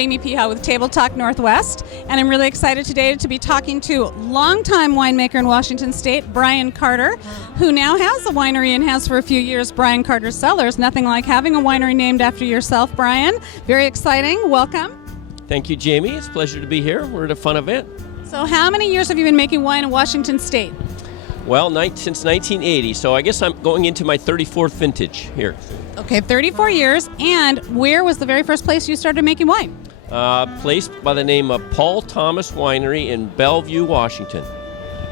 Jamie Peha with TableTalk Northwest, and I'm really excited today to be talking to longtime winemaker in Washington State, Brian Carter, who now has a winery and has for a few years, Brian Carter Cellars. Nothing like having a winery named after yourself, Brian. Very exciting. Welcome. Thank you, Jamie. It's a pleasure to be here. We're at a fun event. So how many years have you been making wine in Washington State? Well, since 1980, so I guess I'm going into my 34th vintage here. Okay, 34 years. And where was the very first place you started making wine? Place by the name of Paul Thomas Winery in Bellevue, Washington.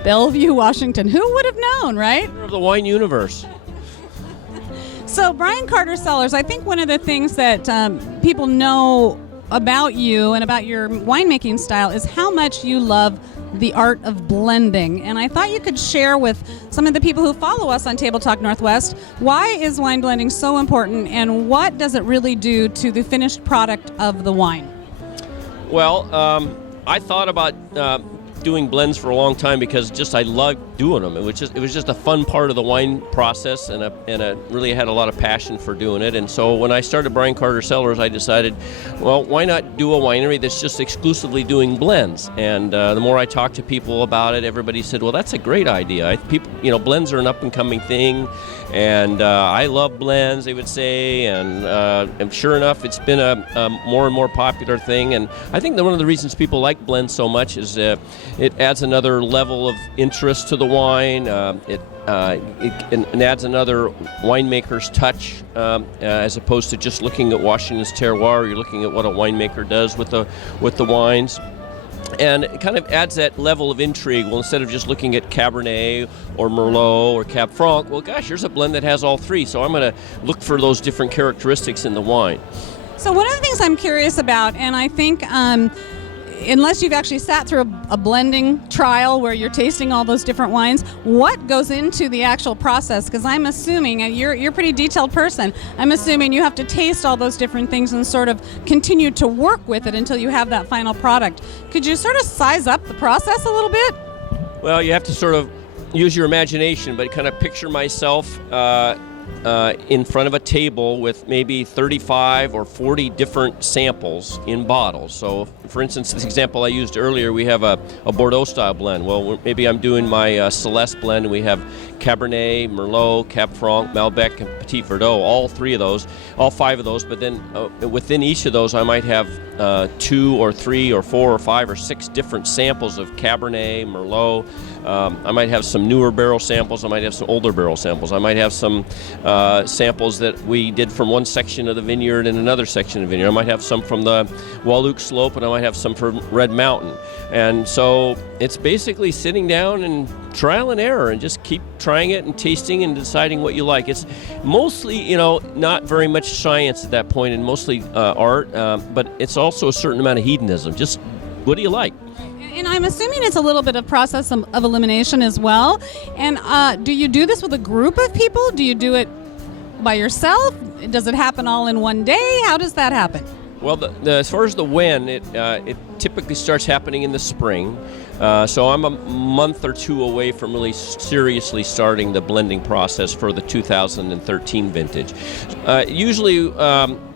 Bellevue, Washington. Who would have known, right? Of the wine universe. So Brian Carter Cellars, I think one of the things that people know about you and about your winemaking style is how much you love the art of blending. And I thought you could share with some of the people who follow us on TableTalk Northwest, why is wine blending so important and what does it really do to the finished product of the wine? Well, I thought about doing blends for a long time because just I loved doing them. It was just a fun part of the wine process, and I really had a lot of passion for doing it. And so when I started Brian Carter Cellars, I decided, well, why not do a winery that's just exclusively doing blends? And the more I talked to people about it, everybody said, well, that's a great idea. Blends are an up and coming thing, and I love blends, they would say, and sure enough, it's been a more and more popular thing. And I think that one of the reasons people like blends so much is it adds another level of interest to the wine. It adds another winemaker's touch as opposed to just looking at Washington's terroir. You're looking at what a winemaker does with the wines. And it kind of adds that level of intrigue. Well, instead of just looking at Cabernet or Merlot or Cab Franc, well, gosh, here's a blend that has all three. So I'm going to look for those different characteristics in the wine. So one of the things I'm curious about, and I think unless you've actually sat through a blending trial where you're tasting all those different wines, what goes into the actual process? Because I'm assuming, and you're a pretty detailed person, I'm assuming you have to taste all those different things and sort of continue to work with it until you have that final product. Could you sort of size up the process a little bit? Well, you have to sort of use your imagination, but kind of picture myself in front of a table with maybe 35 or 40 different samples in bottles. So, for instance, this example I used earlier, we have a Bordeaux-style blend. Well, maybe I'm doing my Celeste blend, and we have Cabernet, Merlot, Cab Franc, Malbec, and Petit Verdot, all five of those, but then within each of those I might have 2 or 3 or 4 or 5 or 6 different samples of Cabernet, Merlot. I might have some newer barrel samples, I might have some older barrel samples, I might have some samples that we did from one section of the vineyard and another section of the vineyard. I might have some from the Walluk Slope, and I might have some from Red Mountain. And so it's basically sitting down and trial and error and just keep trying it and tasting and deciding what you like. It's mostly, not very much science at that point and mostly art, but it's also a certain amount of hedonism. Just what do you like? And I'm assuming it's a little bit of process of elimination as well. And do you do this with a group of people? Do you do it by yourself? Does it happen all in one day? How does that happen? Well, as far as the when, it typically starts happening in the spring. So I'm a month or two away from really seriously starting the blending process for the 2013 vintage. Usually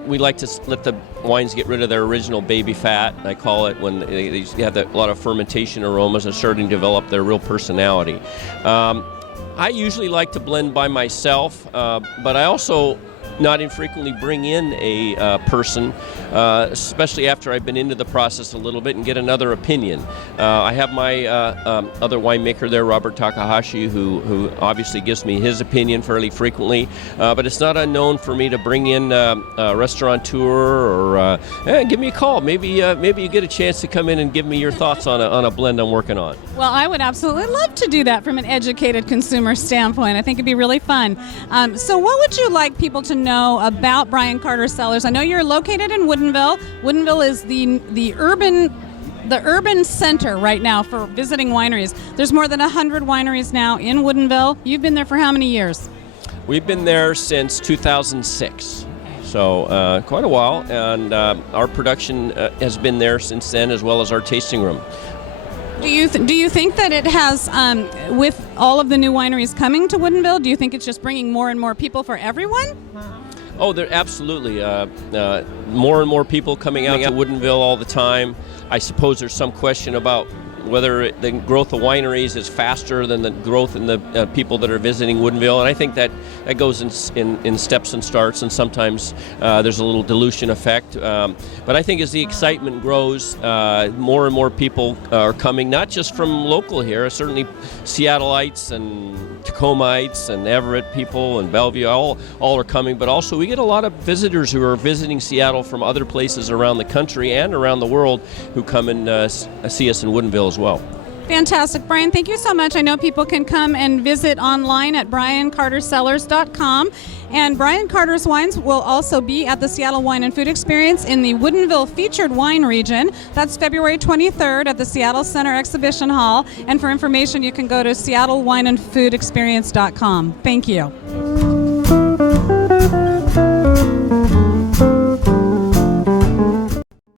we like to let the wines get rid of their original baby fat, I call it, when they have a lot of fermentation aromas and starting to develop their real personality. I usually like to blend by myself, but I also not infrequently bring in a person, especially after I've been into the process a little bit, and get another opinion. I have my other winemaker there, Robert Takahashi, who obviously gives me his opinion fairly frequently, but it's not unknown for me to bring in a restaurateur or give me a call. Maybe you get a chance to come in and give me your thoughts on a blend I'm working on. Well, I would absolutely love to do that from an educated consumer standpoint. I think it'd be really fun. So what would you like people to know about Brian Carter Cellars? I know you're located in Woodinville. Woodinville is the urban center right now for visiting wineries. There's more than 100 wineries now in Woodinville. You've been there for how many years? We've been there since 2006. So quite a while, and our production has been there since then, as well as our tasting room. Do you think that it has, with all of the new wineries coming to Woodinville, do you think it's just bringing more and more people for everyone? Oh, there absolutely. More and more people coming out to Woodinville all the time. I suppose there's some question about whether the growth of wineries is faster than the growth in the people that are visiting Woodinville, and I think that goes in steps and starts, and sometimes there's a little dilution effect. But I think as the excitement grows, more and more people are coming, not just from local here, certainly Seattleites and Tacomites and Everett people and Bellevue, all are coming, but also we get a lot of visitors who are visiting Seattle from other places around the country and around the world who come and see us in Woodinville as well. Fantastic. Brian, thank you so much. I know people can come and visit online at briancartercellars.com. And Brian Carter's wines will also be at the Seattle Wine and Food Experience in the Woodinville Featured Wine Region. That's February 23rd at the Seattle Center Exhibition Hall. And for information, you can go to seattlewineandfoodexperience.com. Thank you.